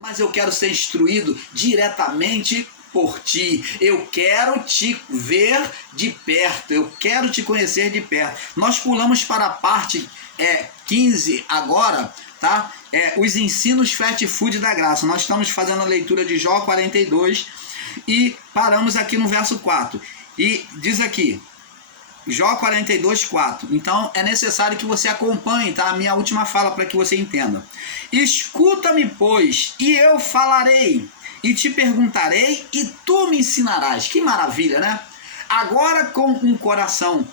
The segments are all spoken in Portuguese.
mas eu quero ser instruído diretamente por ti. Eu quero te ver de perto, eu quero te conhecer de perto. Nós pulamos para a parte 15 agora, tá? Os ensinos fast food da graça. Nós estamos fazendo a leitura de Jó 42 e paramos aqui no verso 4. E diz aqui, Jó 42, 4. Então é necessário que você acompanhe, tá? A minha última fala para que você entenda. Escuta-me, pois, e eu falarei, e te perguntarei, e tu me ensinarás. Que maravilha, né? Agora, com um coração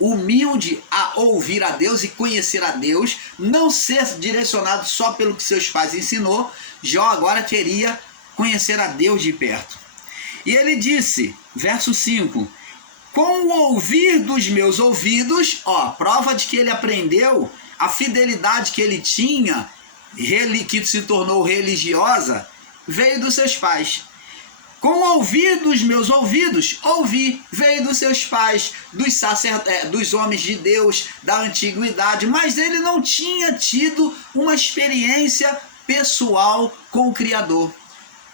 humilde a ouvir a Deus e conhecer a Deus, não ser direcionado só pelo que seus pais ensinou, Jó agora queria conhecer a Deus de perto. E ele disse, verso 5, com o ouvir dos meus ouvidos, prova de que ele aprendeu, a fidelidade que ele tinha, que se tornou religiosa, veio dos seus pais. Com o ouvir dos meus ouvidos, ouvi, veio dos seus pais, dos homens de Deus da antiguidade, mas ele não tinha tido uma experiência pessoal com o Criador.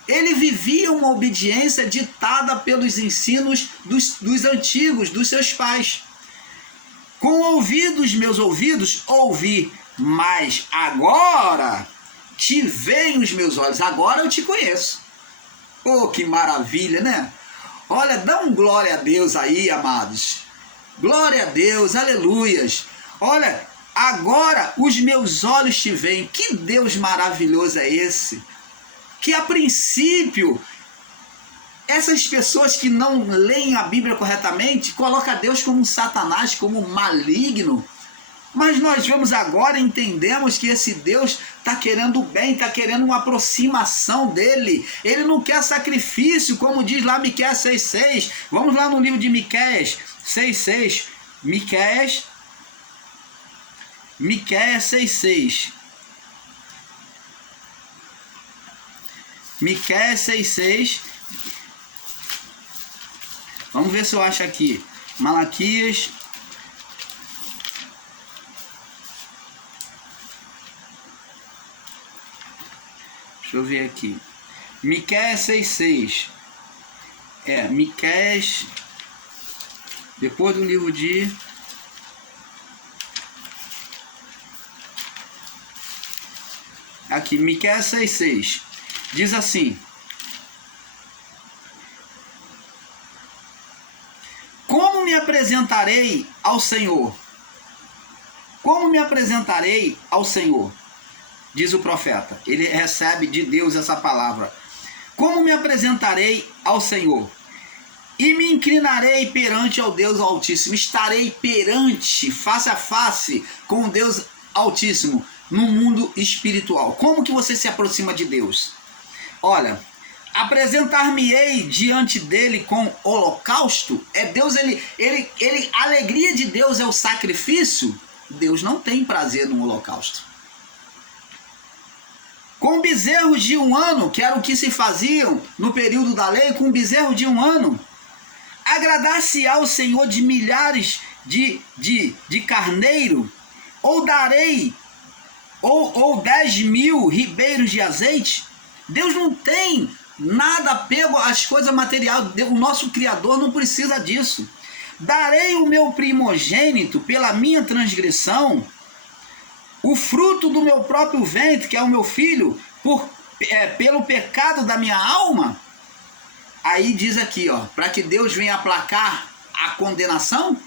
Ele vivia uma obediência ditada pelos ensinos dos antigos, dos seus pais. Com o ouvir dos meus ouvidos, ouvi, mas agora te veem os meus olhos, agora eu te conheço. Oh, que maravilha, né? Olha, dá um glória a Deus aí, amados. Glória a Deus, aleluias. Olha, agora os meus olhos te veem. Que Deus maravilhoso é esse? Que a princípio, essas pessoas que não leem a Bíblia corretamente, colocam Deus como um Satanás, como um maligno. Mas nós vemos agora, entendemos que esse Deus está querendo o bem, está querendo uma aproximação dele. Ele não quer sacrifício, como diz lá Miqueias 6,6. Vamos lá no livro de Miqueias 6,6. Miqueias 6,6. Miqueias 6,6. Vamos ver se eu acho aqui. Malaquias. Deixa eu ver aqui. Miqueias 6,6. Miqueias. Depois do livro de... Aqui, Miqueias 6,6. Diz assim: como me apresentarei ao Senhor? Como me apresentarei ao Senhor? Diz o profeta. Ele recebe de Deus essa palavra. Como me apresentarei ao Senhor? E me inclinarei perante ao Deus Altíssimo. Estarei perante, face a face, com o Deus Altíssimo, no mundo espiritual. Como que você se aproxima de Deus? Olha, apresentar-me-ei diante dele com holocausto. É Deus, a alegria de Deus é o sacrifício. Deus não tem prazer no holocausto. Com bezerros de 1 ano, que era o que se faziam no período da lei, com bezerro de 1 ano, agradar-se ao Senhor de milhares de carneiro, ou darei, ou 10.000 ribeiros de azeite. Deus não tem nada apego às coisas materiais. O nosso Criador não precisa disso. Darei o meu primogênito pela minha transgressão, o fruto do meu próprio ventre, que é o meu filho, pelo pecado da minha alma. Aí diz aqui, para que Deus venha aplacar a condenação.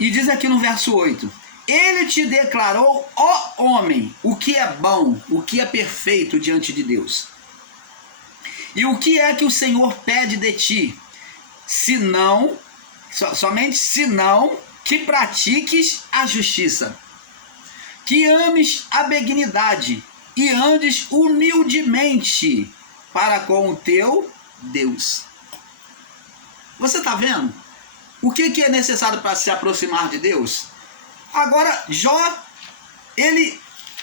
E diz aqui no verso 8: ele te declarou, ó homem, o que é bom, o que é perfeito diante de Deus. E o que é que o Senhor pede de ti? Somente senão que pratiques a justiça, que ames a benignidade e andes humildemente para com o teu Deus. Você está vendo? O que é necessário para se aproximar de Deus? Agora, Jó, ele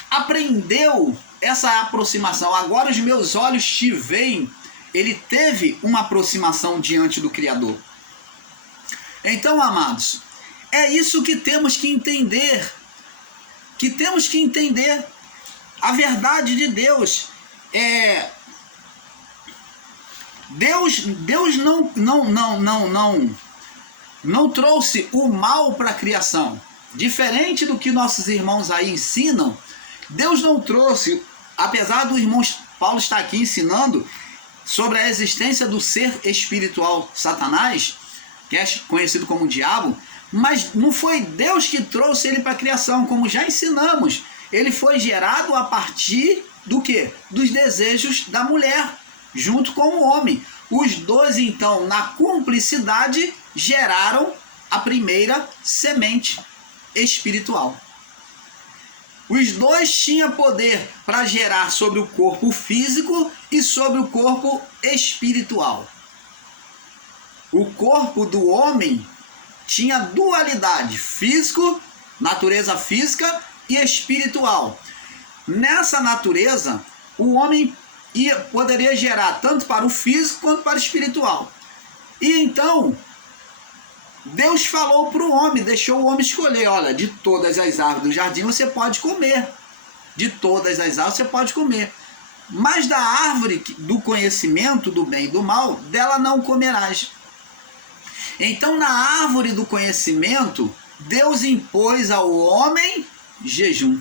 aprendeu essa aproximação. Agora os meus olhos te veem. Ele teve uma aproximação diante do Criador. Então, amados, é isso que temos que entender. A verdade de Deus. Deus não trouxe o mal para a criação. Diferente do que nossos irmãos aí ensinam, Deus não trouxe, apesar do irmão Paulo estar aqui ensinando sobre a existência do ser espiritual Satanás, que é conhecido como diabo, mas não foi Deus que trouxe ele para a criação, como já ensinamos. Ele foi gerado a partir do quê? Dos desejos da mulher, junto com o homem. Os dois, então, na cumplicidade, geraram a primeira semente espiritual. Os dois tinham poder para gerar sobre o corpo físico e sobre o corpo espiritual. O corpo do homem tinha dualidade, físico, natureza física e espiritual. Nessa natureza, o homem poderia gerar tanto para o físico quanto para o espiritual. E então, Deus falou para o homem, deixou o homem escolher, olha, de todas as árvores do jardim você pode comer. De todas as árvores você pode comer. Mas da árvore do conhecimento do bem e do mal, dela não comerás. Então, na árvore do conhecimento, Deus impôs ao homem jejum.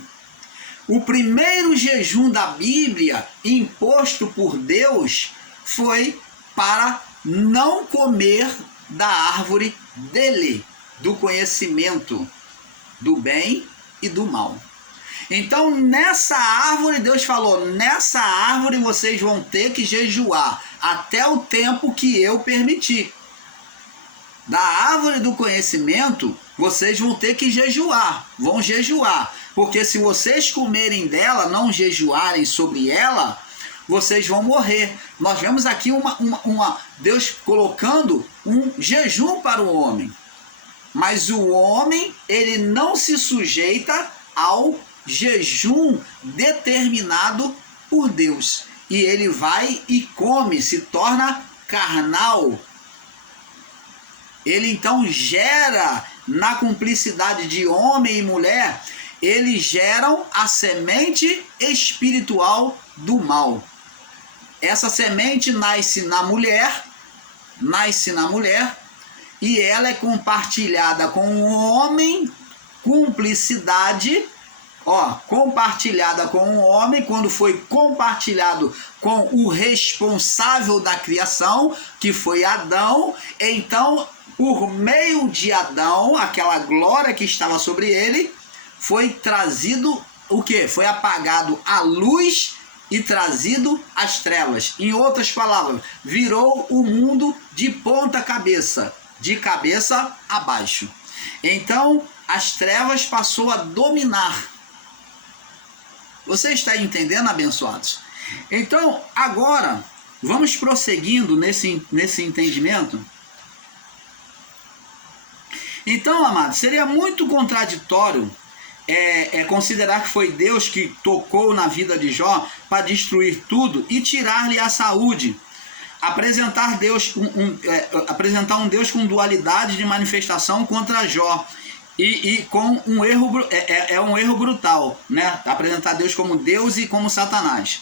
O primeiro jejum da Bíblia imposto por Deus foi para não comer da árvore dele, do conhecimento do bem e do mal. Então, nessa árvore, Deus falou, nessa árvore vocês vão ter que jejuar até o tempo que eu permitir. Da árvore do conhecimento, vocês vão ter que jejuar, vão jejuar, porque se vocês comerem dela, não jejuarem sobre ela, vocês vão morrer. Nós vemos aqui Deus colocando um jejum para o homem, mas o homem, ele não se sujeita ao jejum determinado por Deus, e ele vai e come, se torna carnal. Ele então gera, na cumplicidade de homem e mulher, eles geram a semente espiritual do mal. Essa semente nasce na mulher, e ela é compartilhada com o homem, cumplicidade, compartilhada com o homem, quando foi compartilhado com o responsável da criação, que foi Adão. Então, por meio de Adão, aquela glória que estava sobre ele, foi trazido o quê? Foi apagado a luz e trazido as trevas. Em outras palavras, virou o mundo de ponta cabeça, de cabeça abaixo. Então, as trevas passou a dominar. Você está entendendo, abençoados? Então, agora, vamos prosseguindo nesse entendimento. Então, amados, seria muito contraditório considerar que foi Deus que tocou na vida de Jó para destruir tudo e tirar-lhe a saúde. Apresentar um Deus com dualidade de manifestação contra Jó. E com um erro, um erro brutal, né? Apresentar Deus como Deus e como Satanás.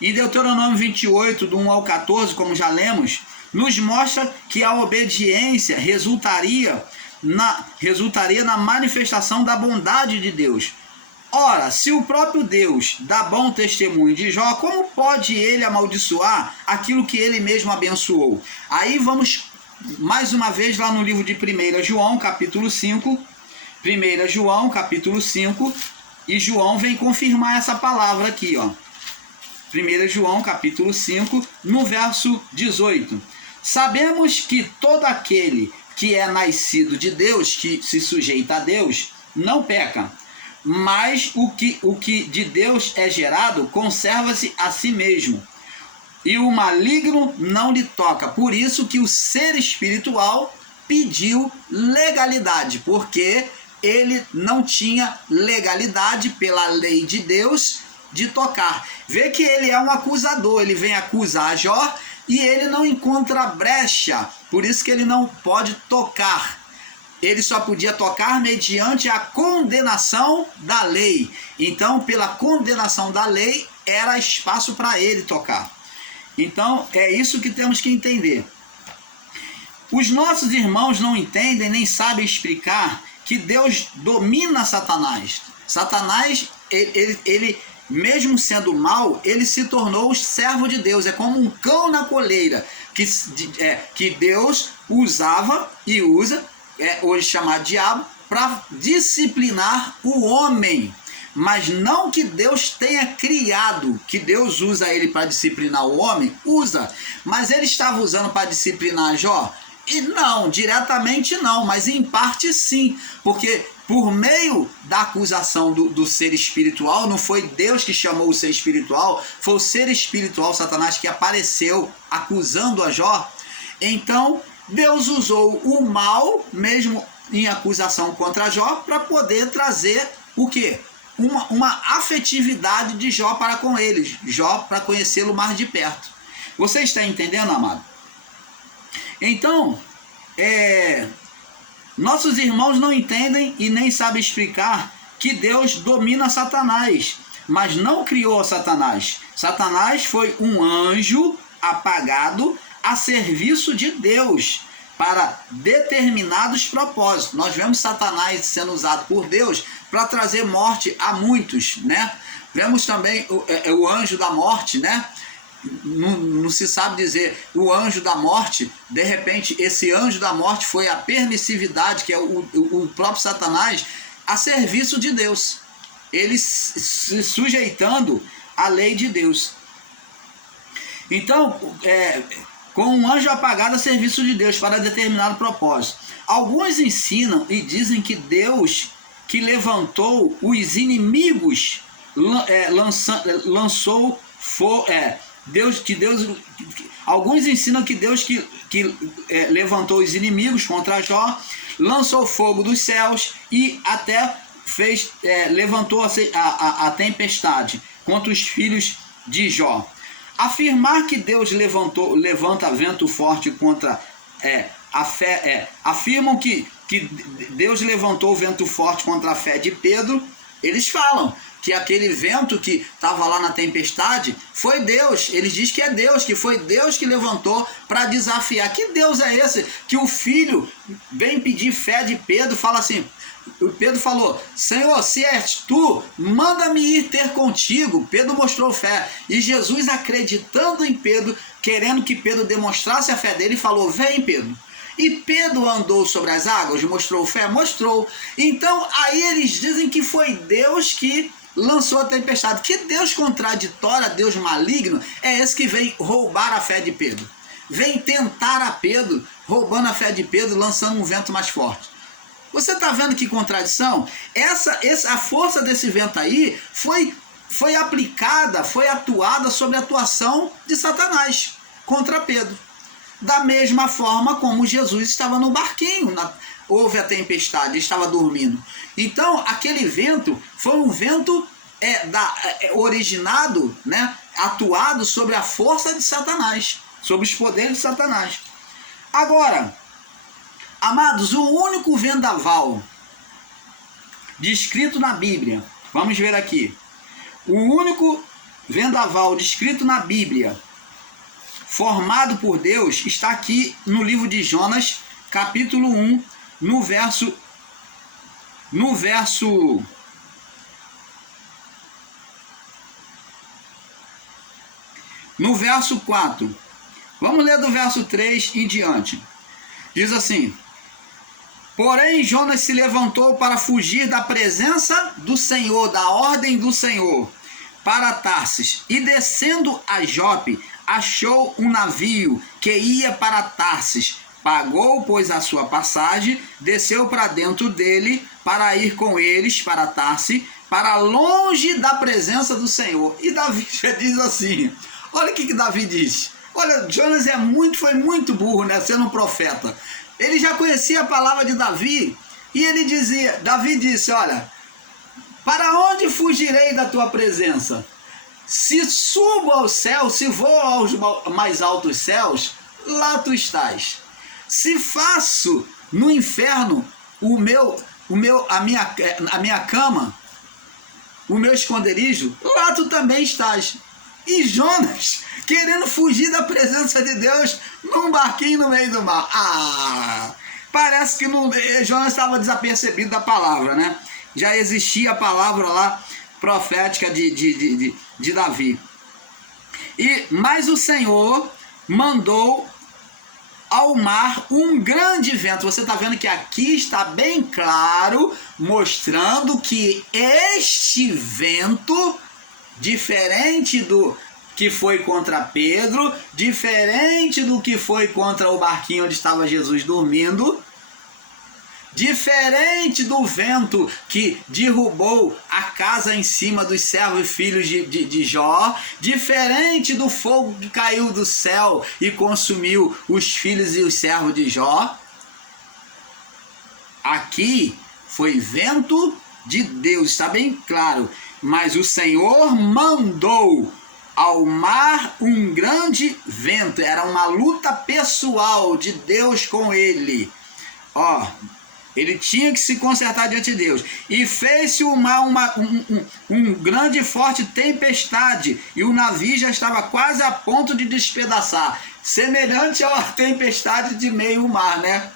Em Deuteronômio 28, do 1 ao 14, como já lemos, nos mostra que a obediência resultaria na manifestação da bondade de Deus. Ora, se o próprio Deus dá bom testemunho de Jó, como pode ele amaldiçoar aquilo que ele mesmo abençoou? Aí vamos mais uma vez lá no livro de 1 João, capítulo 5, 1 João, capítulo 5, e João vem confirmar essa palavra aqui, 1 João, capítulo 5, no verso 18. Sabemos que todo aquele que é nascido de Deus, que se sujeita a Deus, não peca. Mas o que de Deus é gerado, conserva-se a si mesmo. E o maligno não lhe toca. Por isso que o ser espiritual pediu legalidade, porque ele não tinha legalidade pela lei de Deus de tocar. Vê que ele é um acusador, ele vem acusar Jó e ele não encontra brecha, por isso que ele não pode tocar. Ele só podia tocar mediante a condenação da lei. Então, pela condenação da lei, era espaço para ele tocar. Então, é isso que temos que entender. Os nossos irmãos não entendem nem sabem explicar que Deus domina Satanás. Satanás, ele mesmo sendo mau, ele se tornou servo de Deus. É como um cão na coleira, que Deus usava e usa, hoje chamado diabo, para disciplinar o homem. Mas não que Deus tenha criado, que Deus usa ele para disciplinar o homem, usa. Mas ele estava usando para disciplinar Jó? E não, diretamente não, mas em parte sim. Porque por meio da acusação do ser espiritual, não foi Deus que chamou o ser espiritual, foi o ser espiritual, Satanás, que apareceu acusando a Jó. Então, Deus usou o mal, mesmo em acusação contra Jó, para poder trazer o quê? Uma afetividade de Jó para com eles, Jó para conhecê-lo mais de perto. Você está entendendo, amado? Então, nossos irmãos não entendem e nem sabem explicar que Deus domina Satanás, mas não criou Satanás. Satanás foi um anjo apagado a serviço de Deus para determinados propósitos. Nós vemos Satanás sendo usado por Deus para trazer morte a muitos, né? Vemos também o anjo da morte, né? Não se sabe dizer o anjo da morte. De repente, esse anjo da morte foi a permissividade, que é o próprio Satanás, a serviço de Deus. Ele se sujeitando à lei de Deus. Então, com um anjo apagado a serviço de Deus para determinado propósito. Alguns ensinam e dizem que Deus que levantou os inimigos, alguns ensinam que Deus que levantou os inimigos contra Jó, lançou fogo dos céus e até levantou a tempestade contra os filhos de Jó. Afirmar que Deus levanta vento forte contra a fé, afirmam que Deus levantou o vento forte contra a fé de Pedro. Eles falam que aquele vento que estava lá na tempestade foi Deus. Eles dizem que é Deus, que foi Deus que levantou para desafiar. Que Deus é esse? Que o filho vem pedir fé de Pedro, fala assim, Pedro falou, Senhor, se és tu, manda-me ir ter contigo. Pedro mostrou fé. E Jesus, acreditando em Pedro, querendo que Pedro demonstrasse a fé dele, falou, vem, Pedro. E Pedro andou sobre as águas, mostrou fé? Mostrou. Então, aí eles dizem que foi Deus que lançou a tempestade. Que Deus contraditório, Deus maligno, é esse que vem roubar a fé de Pedro. Vem tentar a Pedro, roubando a fé de Pedro, lançando um vento mais forte. Você está vendo que contradição? A força desse vento aí foi aplicada, foi atuada sobre a atuação de Satanás contra Pedro. Da mesma forma como Jesus estava no barquinho, houve a tempestade, ele estava dormindo. Então, aquele vento foi um vento originado, né, atuado sobre a força de Satanás, sobre os poderes de Satanás. Agora, amados, o único vendaval descrito na Bíblia, vamos ver aqui, o único vendaval descrito na Bíblia, formado por Deus, está aqui no livro de Jonas, capítulo 1, no verso 4. Vamos ler do verso 3 em diante. Diz assim, porém Jonas se levantou para fugir da presença do Senhor, da ordem do Senhor, para Tarsis, e descendo a Jope, achou um navio que ia para Tarsis, pagou, pois, a sua passagem, desceu para dentro dele, para ir com eles para Tarsis, para longe da presença do Senhor. E Davi já diz assim, olha o que Davi diz. Olha, Jonas foi muito burro, né, sendo um profeta. Ele já conhecia a palavra de Davi, e Davi disse, olha, para onde fugirei da tua presença? Se subo ao céu, se vou aos mais altos céus, lá tu estás. Se faço no inferno a minha cama, o meu esconderijo, lá tu também estás. E Jonas, querendo fugir da presença de Deus, num barquinho no meio do mar. Parece que Jonas estava desapercebido da palavra, né? Já existia a palavra lá profética de Davi. Mas o Senhor mandou ao mar um grande vento. Você está vendo que aqui está bem claro, mostrando que este vento, diferente do que foi contra Pedro, diferente do que foi contra o barquinho onde estava Jesus dormindo, diferente do vento que derrubou a casa em cima dos servos e filhos de Jó, diferente do fogo que caiu do céu e consumiu os filhos e os servos de Jó, aqui foi vento de Deus, está bem claro. Mas o Senhor mandou ao mar um grande vento. Era uma luta pessoal de Deus com ele. Ele tinha que se consertar diante de Deus. E fez-se o mar um grande e forte tempestade, e o navio já estava quase a ponto de despedaçar, semelhante a uma tempestade de meio mar, né?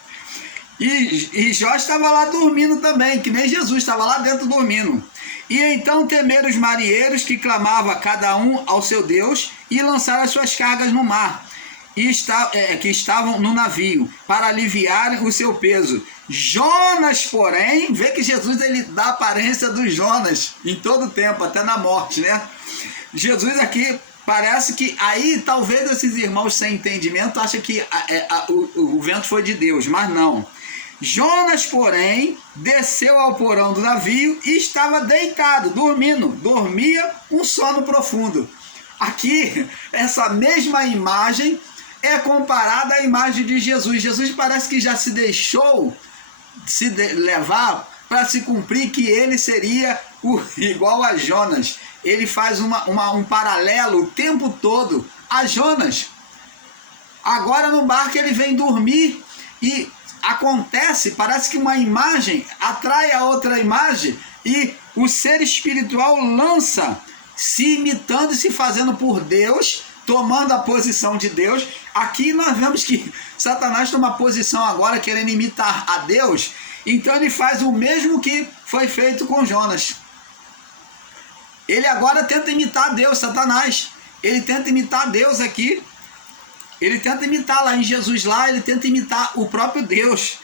E Jó estava lá dormindo também, que nem Jesus estava lá dentro dormindo. E então temeram os marinheiros, que clamavam cada um ao seu Deus, e lançaram as suas cargas no mar, que estavam no navio, para aliviar o seu peso. Jonas, porém, vê que Jesus ele dá a aparência do Jonas em todo o tempo, até na morte, né? Jesus aqui parece que aí talvez esses irmãos sem entendimento acham que o vento foi de Deus, mas não. Jonas, porém, desceu ao porão do navio e estava deitado, dormia um sono profundo. Aqui, essa mesma imagem é comparada à imagem de Jesus. Jesus parece que já se deixou levar para se cumprir que ele seria igual a Jonas. Ele faz um paralelo o tempo todo a Jonas. Agora no barco ele vem dormir e parece que uma imagem atrai a outra imagem e o ser espiritual lança, se imitando e se fazendo por Deus, tomando a posição de Deus. Aqui nós vemos que Satanás toma a posição agora querendo imitar a Deus, então ele faz o mesmo que foi feito com Jonas. Ele agora tenta imitar Deus, Satanás. Ele tenta imitar Deus aqui. Ele tenta imitar lá em Jesus, ele tenta imitar o próprio Deus.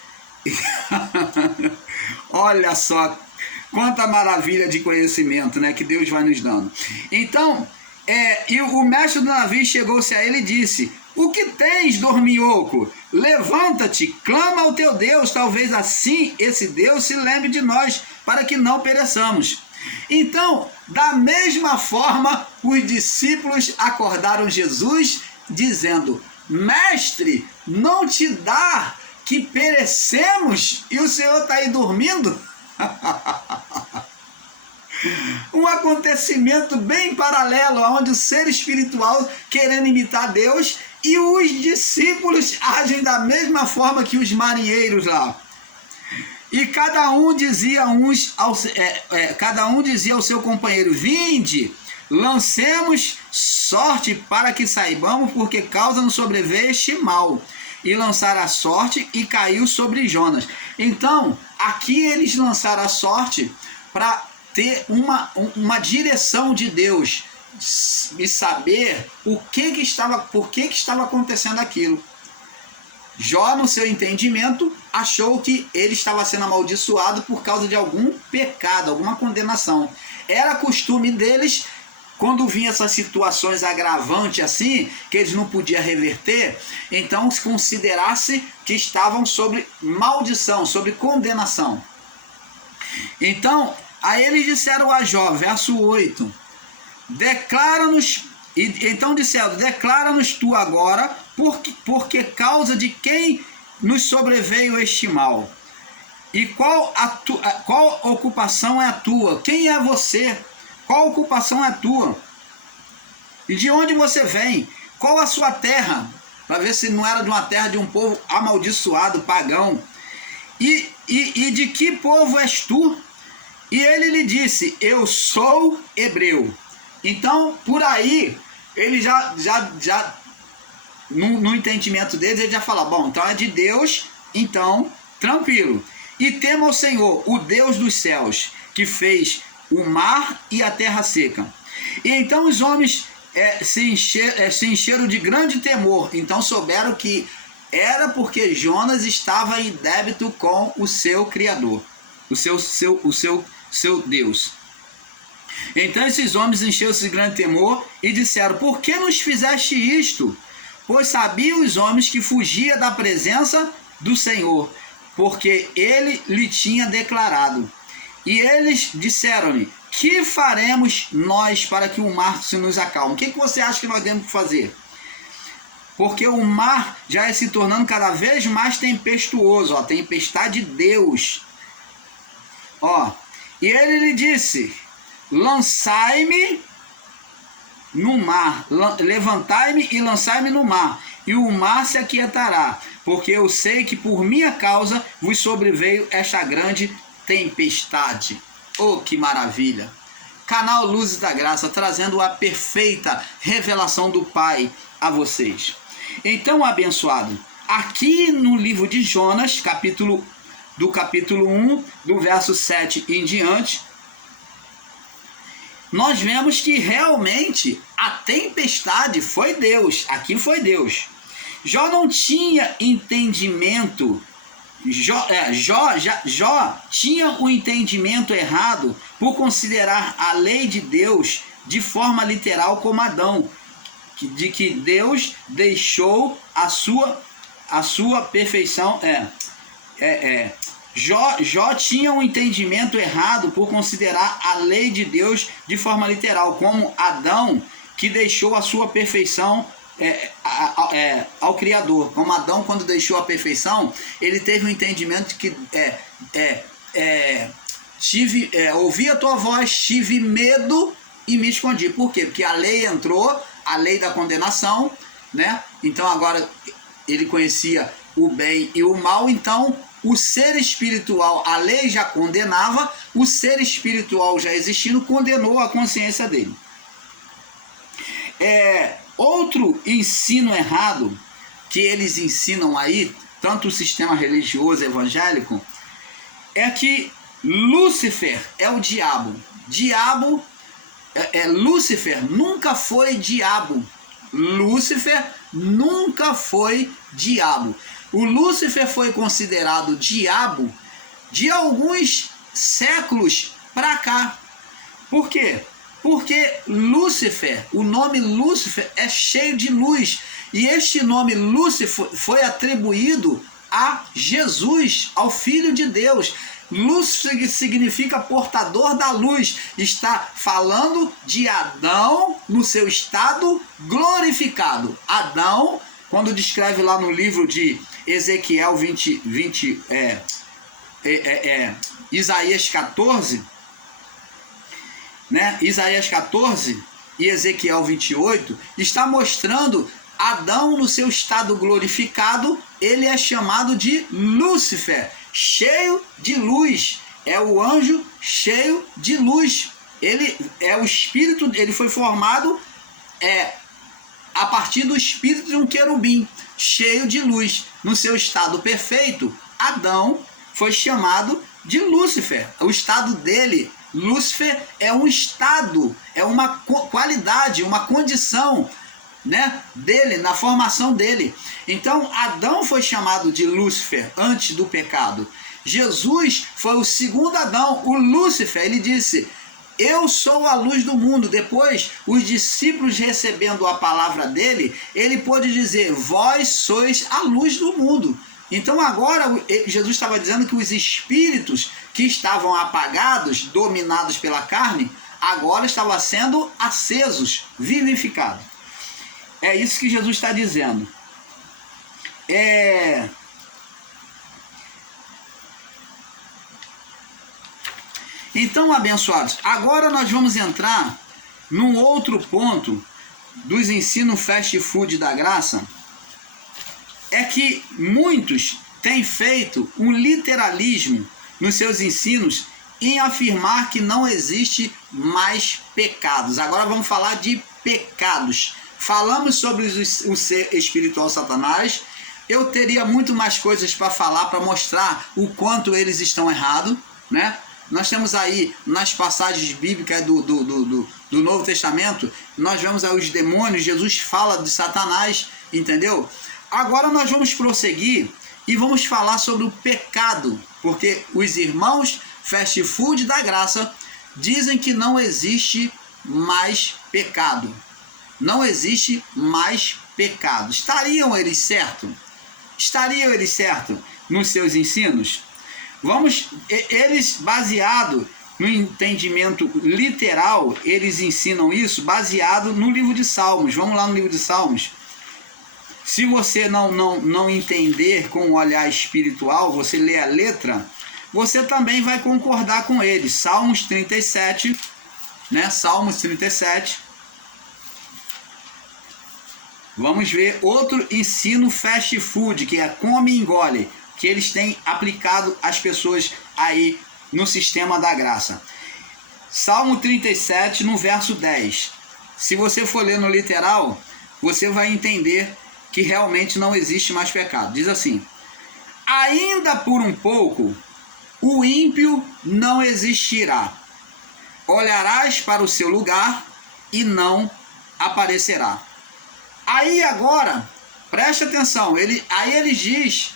Olha só, quanta maravilha de conhecimento, né, que Deus vai nos dando. Então, e o mestre do navio chegou-se a ele e disse: o que tens, dorminhoco? Levanta-te, clama ao teu Deus, talvez assim esse Deus se lembre de nós, para que não pereçamos. Então, da mesma forma, os discípulos acordaram Jesus, dizendo: mestre, não te dá que perecemos e o Senhor está aí dormindo? Um acontecimento bem paralelo, onde o ser espiritual querendo imitar Deus e os discípulos agem da mesma forma que os marinheiros lá. E cada um dizia ao seu companheiro: vinde, lancemos sorte para que saibamos porque causa nos sobreveio este mal. E lançaram a sorte e caiu sobre Jonas. Então, aqui eles lançaram a sorte para ter uma direção de Deus e saber por que estava acontecendo aquilo. Jó, no seu entendimento, achou que ele estava sendo amaldiçoado por causa de algum pecado, alguma condenação. Era costume deles, quando vinha essas situações agravantes assim, que eles não podiam reverter, então se considerasse que estavam sobre maldição, sobre condenação. Então, aí eles disseram a Jó, verso 8, então disseram: declara-nos tu agora, porque causa de quem nos sobreveio este mal. E qual ocupação é a tua? Quem é você? Qual ocupação é a tua? E de onde você vem? Qual a sua terra? Para ver se não era de uma terra de um povo amaldiçoado, pagão. E de que povo és tu? E ele lhe disse: eu sou hebreu. Então, por aí, ele já no entendimento deles, ele já fala: bom, então é de Deus, então tranquilo. E tema ao Senhor, o Deus dos céus, que fez o mar e a terra seca. E então os homens se encheram de grande temor. Então souberam que era porque Jonas estava em débito com o seu Criador, o seu Deus. Então esses homens encheram-se de grande temor e disseram: por que nos fizeste isto? Pois sabiam os homens que fugia da presença do Senhor, porque ele lhe tinha declarado. E eles disseram-lhe: que faremos nós para que o mar se nos acalme? O que você acha que nós devemos fazer? Porque o mar já é se tornando cada vez mais tempestuoso, ó, tempestade de Deus. Ó, e ele lhe disse: lançai-me no mar, levantai-me e lançai-me no mar, e o mar se aquietará, porque eu sei que por minha causa vos sobreveio esta grande tempestade. Oh, que maravilha! Canal Luzes da Graça, trazendo a perfeita revelação do Pai a vocês. Então, abençoado, aqui no livro de Jonas, capítulo 1, do verso 7 em diante, nós vemos que realmente a tempestade foi Deus. Aqui foi Deus. Jó não tinha entendimento. Jó tinha o entendimento errado por considerar a lei de Deus de forma literal como Adão, de que Deus deixou a sua perfeição. Jó tinha um entendimento errado por considerar a lei de Deus de forma literal, como Adão, que deixou a sua perfeição ao Criador. Como Adão, quando deixou a perfeição, ele teve um entendimento que ouvi a tua voz, tive medo e me escondi. Por quê? Porque a lei entrou, a lei da condenação, né? Então agora ele conhecia o bem e o mal. Então o ser espiritual, a lei já condenava, o ser espiritual já existindo condenou a consciência dele. Outro ensino errado que eles ensinam aí, tanto o sistema religioso evangélico, é que Lúcifer é o diabo. Lúcifer nunca foi diabo. Lúcifer nunca foi diabo. O Lúcifer foi considerado diabo de alguns séculos para cá. Por quê? Porque Lúcifer, o nome Lúcifer é cheio de luz. E este nome Lúcifer foi atribuído a Jesus, ao Filho de Deus. Lúcifer significa portador da luz. Está falando de Adão no seu estado glorificado. Adão, quando descreve lá no livro de Ezequiel Isaías 14, né? Isaías 14 e Ezequiel 28, está mostrando Adão no seu estado glorificado. Ele é chamado de Lúcifer, cheio de luz. É o anjo cheio de luz. Ele é o espírito, ele foi formado a partir do espírito de um querubim, cheio de luz. No seu estado perfeito, Adão foi chamado de Lúcifer. O estado dele, Lúcifer, é um estado, é uma qualidade, uma condição, né, dele, na formação dele. Então Adão foi chamado de Lúcifer antes do pecado. Jesus foi o segundo Adão, o Lúcifer. Ele disse: eu sou a luz do mundo. Depois, os discípulos recebendo a palavra dele, ele pôde dizer: vós sois a luz do mundo. Então agora Jesus estava dizendo que os espíritos que estavam apagados, dominados pela carne, agora estavam sendo acesos, vivificados. É isso que Jesus está dizendo. Então, abençoados, agora nós vamos entrar num outro ponto dos ensinos fast food da graça. É que muitos têm feito um literalismo nos seus ensinos em afirmar que não existe mais pecados. Agora vamos falar de pecados. Falamos sobre o ser espiritual Satanás. Eu teria muito mais coisas para falar, para mostrar o quanto eles estão errados, né? Nós temos aí, nas passagens bíblicas do Novo Testamento, nós vemos aí os demônios, Jesus fala de Satanás, entendeu? Agora nós vamos prosseguir e vamos falar sobre o pecado, porque os irmãos Fast Food da Graça dizem que não existe mais pecado. Não existe mais pecado. Estariam eles certos? Estariam eles certos nos seus ensinos? Eles, baseado no entendimento literal, eles ensinam isso baseado no livro de Salmos. Vamos lá no livro de Salmos. Se você não entender com o olhar espiritual, você lê a letra, você também vai concordar com eles. Salmos 37, né? Salmos 37. Vamos ver outro ensino fast food, que é come e engole, que eles têm aplicado às pessoas aí no sistema da graça. Salmo 37, no verso 10. Se você for ler no literal, você vai entender que realmente não existe mais pecado. Diz assim: ainda por um pouco, o ímpio não existirá. Olharás para o seu lugar e não aparecerá. Aí agora, preste atenção, aí ele diz,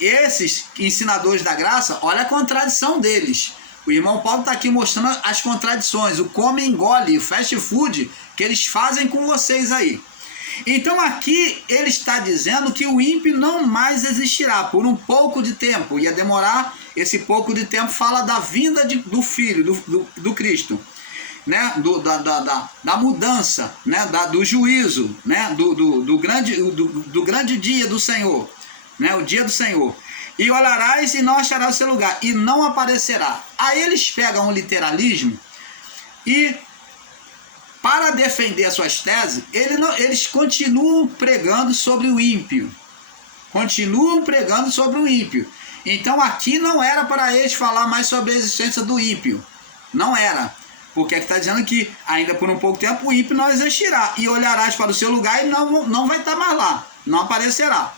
esses ensinadores da graça, olha a contradição deles. O irmão Paulo está aqui mostrando as contradições, o come e engole, o fast food que eles fazem com vocês aí. Então aqui ele está dizendo que o ímpio não mais existirá por um pouco de tempo. Ia demorar, esse pouco de tempo fala da vinda do Filho, do Cristo, né? Da mudança, né? Do juízo, né? Do grande dia do Senhor, né? O dia do Senhor. E olharás e não acharás o seu lugar, e não aparecerá. Aí eles pegam o literalismo e, para defender as suas teses, eles continuam pregando sobre o ímpio. Continuam pregando sobre o ímpio. Então aqui não era para eles falar mais sobre a existência do ímpio. Não era. Porque aqui está dizendo que ainda por um pouco tempo o ímpio não existirá. E olharás para o seu lugar e não vai estar mais lá. Não aparecerá.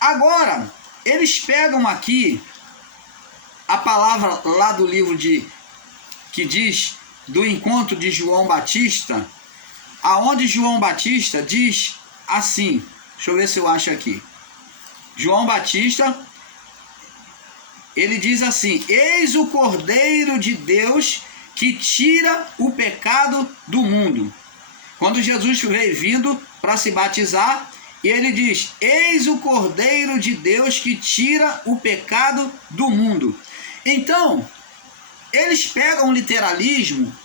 Agora, eles pegam aqui a palavra lá do livro que diz do encontro de João Batista, aonde João Batista diz assim, deixa eu ver se eu acho aqui. João Batista, ele diz assim: eis o Cordeiro de Deus que tira o pecado do mundo. Quando Jesus veio vindo para se batizar, ele diz: eis o Cordeiro de Deus que tira o pecado do mundo. Então, eles pegam o literalismo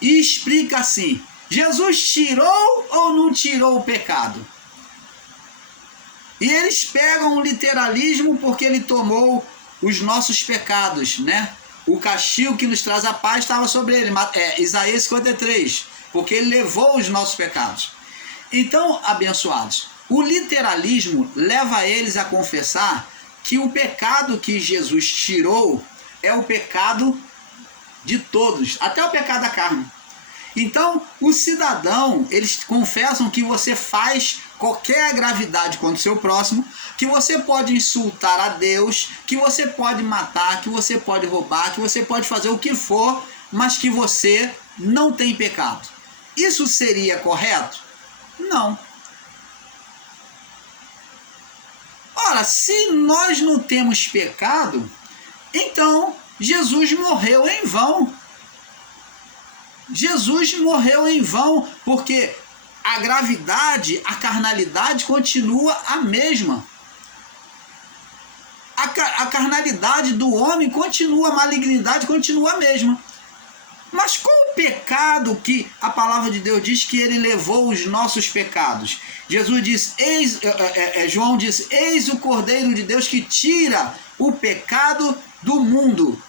e explicam assim: Jesus tirou ou não tirou o pecado? E eles pegam o literalismo porque ele tomou os nossos pecados, né? O castigo que nos traz a paz estava sobre ele, Isaías 53, porque ele levou os nossos pecados. Então, abençoados, o literalismo leva eles a confessar que o pecado que Jesus tirou é o pecado de todos, até o pecado da carne. Então, o cidadão, eles confessam que você faz qualquer gravidade contra o seu próximo, que você pode insultar a Deus, que você pode matar, que você pode roubar, que você pode fazer o que for, mas que você não tem pecado. Isso seria correto? Não. Ora, se nós não temos pecado, então Jesus morreu em vão. Jesus morreu em vão, porque a gravidade, a carnalidade continua a mesma. A carnalidade do homem continua, a malignidade continua a mesma. Mas qual o pecado que a palavra de Deus diz que ele levou os nossos pecados? Jesus diz, João diz: eis o Cordeiro de Deus que tira o pecado do mundo.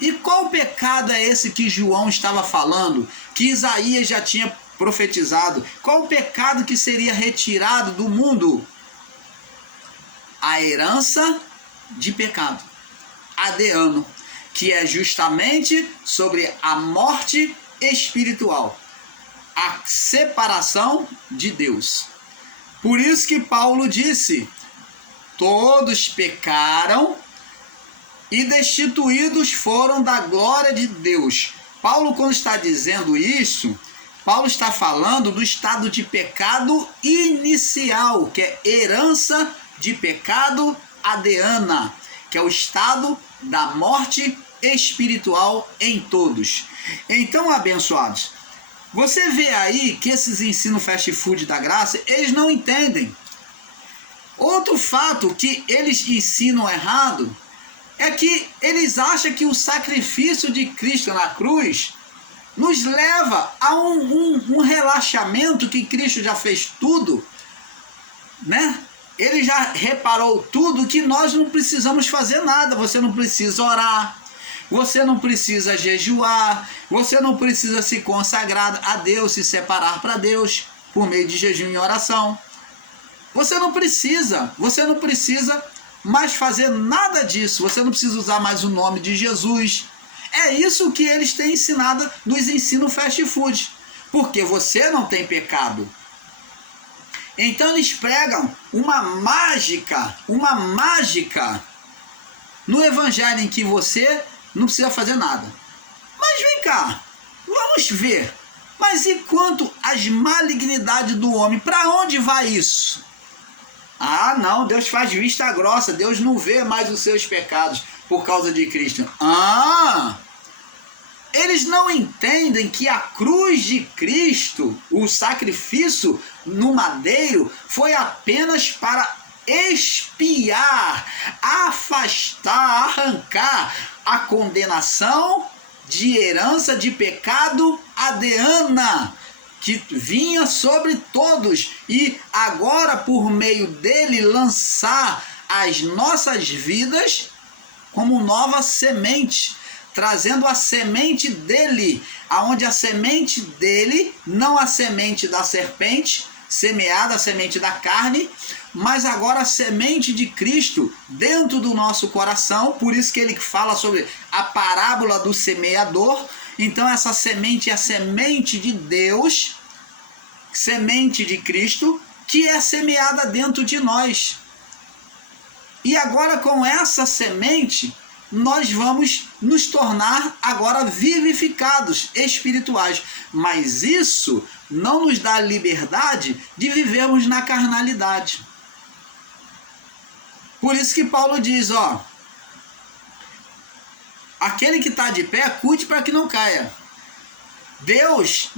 E qual pecado é esse que João estava falando, que Isaías já tinha profetizado? Qual o pecado que seria retirado do mundo? A herança de pecado, adeano. que é justamente sobre a morte espiritual, a separação de Deus. Por isso que Paulo disse: todos pecaram e destituídos foram da glória de Deus. Paulo, quando está dizendo isso, Paulo está falando do estado de pecado inicial, que é herança de pecado adeana, que é o estado da morte espiritual em todos. Então, abençoados, você vê aí que esses ensinos fast food da graça, eles não entendem. Outro fato que eles ensinam errado é que eles acham que o sacrifício de Cristo na cruz nos leva a um relaxamento, que Cristo já fez tudo, né? Ele já reparou tudo, que nós não precisamos fazer nada. Você não precisa orar, você não precisa jejuar, você não precisa se consagrar a Deus, se separar para Deus por meio de jejum e oração. Você não precisa mais fazer nada disso. Você não precisa usar mais o nome de Jesus. É isso que eles têm ensinado nos ensinos fast food, porque você não tem pecado. Então eles pregam uma mágica no evangelho em que você não precisa fazer nada. Mas vem cá, vamos ver. Mas e quanto às malignidades do homem? Para onde vai isso? Ah, não, Deus faz vista grossa, Deus não vê mais os seus pecados por causa de Cristo. Eles não entendem que a cruz de Cristo, o sacrifício no madeiro, foi apenas para expiar, afastar, arrancar a condenação de herança de pecado adeana, que vinha sobre todos, e agora por meio dele lançar as nossas vidas como nova semente, trazendo a semente dele, aonde a semente dele, não a semente da serpente, semeada, a semente da carne, mas agora a semente de Cristo dentro do nosso coração. Por isso que ele fala sobre a parábola do semeador. Então essa semente é a semente de Deus, semente de Cristo, que é semeada dentro de nós. E agora com essa semente, nós vamos nos tornar agora vivificados espirituais. Mas isso não nos dá liberdade de vivermos na carnalidade. Por isso que Paulo diz, aquele que está de pé, cuide para que não caia. Deus,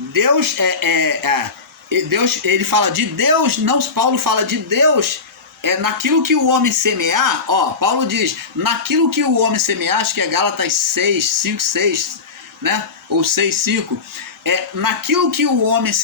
ele fala de Deus, não, Paulo fala de Deus, naquilo que o homem semear, Paulo diz, naquilo que o homem semear, acho que é Gálatas 6, 5, 6, né? Ou 6, 5, naquilo que o homem